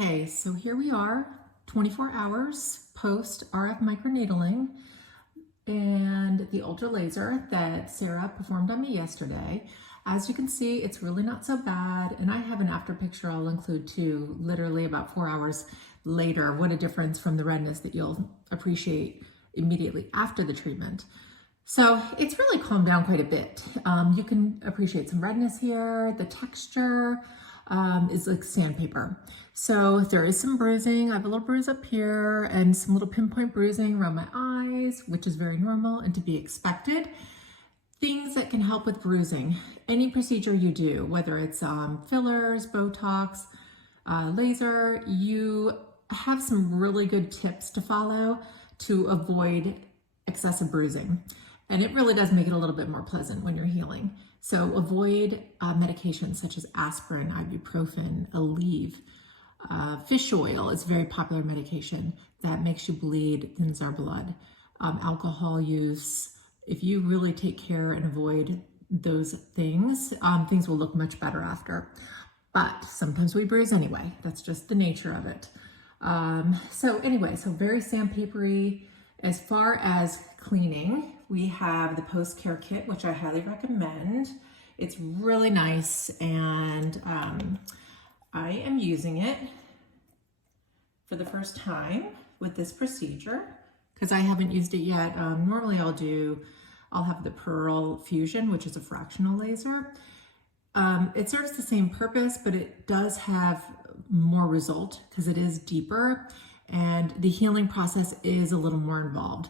Okay, so here we are, 24 hours post RF microneedling and the Ultra Laser that Sarah performed on me yesterday. As you can see, it's really not so bad, and I have an after picture I'll include too, literally about 4 hours later. What a difference from the redness that you'll appreciate immediately after the treatment. So it's really calmed down quite a bit. You can appreciate some redness here. The texture is like sandpaper. So there is some bruising. I have a little bruise up here and some little pinpoint bruising around my eyes, which is very normal and to be expected. Things that can help with bruising. Any procedure you do, whether it's fillers, Botox, laser, you have some really good tips to follow to avoid excessive bruising. And it really does make it a little bit more pleasant when you're healing. So avoid medications such as aspirin, ibuprofen, Aleve. Fish oil is a very popular medication that makes you bleed, thins our blood. Alcohol use. If you really take care and avoid those things, things will look much better after. But sometimes we bruise anyway. That's just the nature of it. So very sandpapery. As far as cleaning, we have the post-care kit, which I highly recommend. It's really nice, and I am using it for the first time with this procedure because I haven't used it yet. Normally I'll have the Pearl Fusion, which is a fractional laser. It serves the same purpose, but it does have more result because it is deeper and the healing process is a little more involved.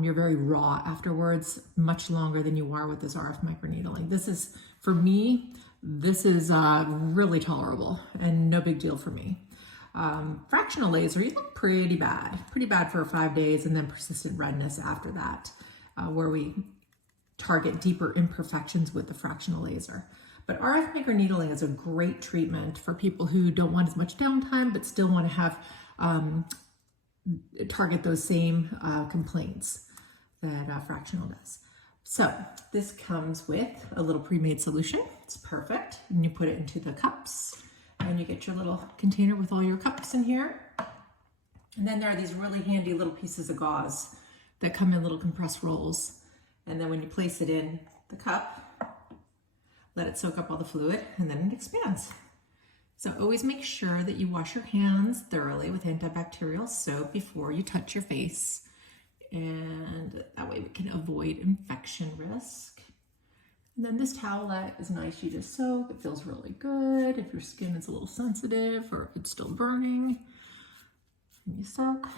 You're very raw afterwards, much longer than you are with this RF microneedling. This is, for me, really tolerable and no big deal for me. Fractional laser, you look pretty bad for 5 days, and then persistent redness after that, where we target deeper imperfections with the fractional laser. But RF microneedling is a great treatment for people who don't want as much downtime, but still want to have target those same complaints that fractional does. So this comes with a little pre-made solution. It's perfect. And you put it into the cups and you get your little container with all your cups in here. And then there are these really handy little pieces of gauze that come in little compressed rolls. And then when you place it in the cup, let it soak up all the fluid, and then it expands. So always make sure that you wash your hands thoroughly with antibacterial soap before you touch your face. And that way we can avoid infection risk. And then this towelette is nice. You just soak. It feels really good. If your skin is a little sensitive or if it's still burning, you soak.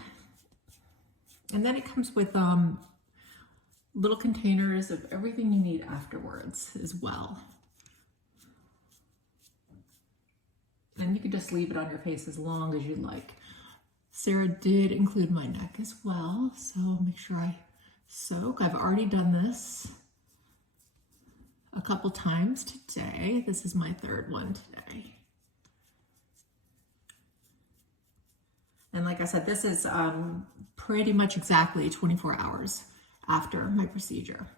And then it comes with little containers of everything you need afterwards as well. And you can just leave it on your face as long as you like. Sarah did include my neck as well, so make sure I soak. I've already done this a couple times today. This is my third one today. And like I said, this is pretty much exactly 24 hours after my procedure.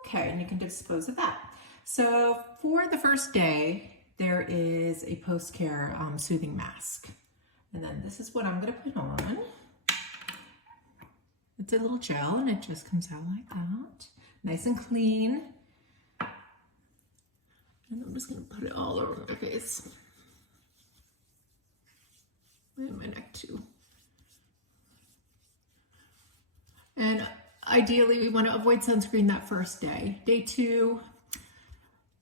Okay, and you can dispose of that. So for the first day, there is a post-care soothing mask. And then this is what I'm gonna put on. It's a little gel and it just comes out like that. Nice and clean. And I'm just gonna put it all over my face. And my neck too. And ideally we wanna avoid sunscreen that first day. Day 2,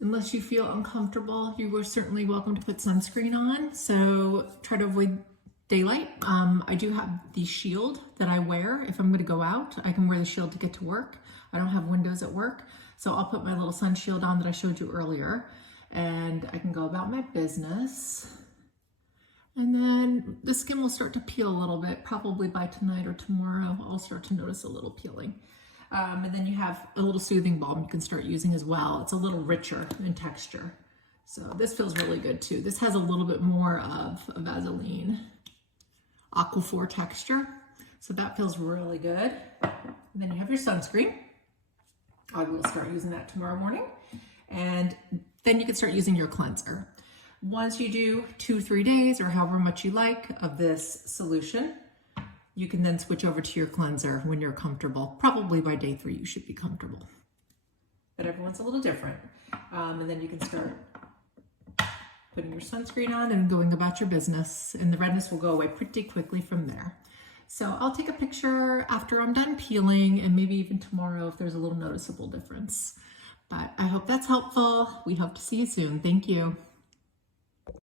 unless you feel uncomfortable, you are certainly welcome to put sunscreen on. So try to avoid daylight. I do have the shield that I wear. If I'm gonna go out, I can wear the shield to get to work. I don't have windows at work. So I'll put my little sun shield on that I showed you earlier, and I can go about my business. And then the skin will start to peel a little bit, probably by tonight or tomorrow. I'll start to notice a little peeling. And then you have a little soothing balm you can start using as well. It's a little richer in texture. So this feels really good too. This has a little bit more of a Vaseline Aquaphor texture. So that feels really good. And then you have your sunscreen. I will start using that tomorrow morning. And then you can start using your cleanser. Once you do 2-3 days or however much you like of this solution, you can then switch over to your cleanser when you're comfortable. Probably by day 3 you should be comfortable. But everyone's a little different. And then you can start putting your sunscreen on and going about your business, and the redness will go away pretty quickly from there. So I'll take a picture after I'm done peeling, and maybe even tomorrow if there's a little noticeable difference. But I hope that's helpful. We hope to see you soon. Thank you.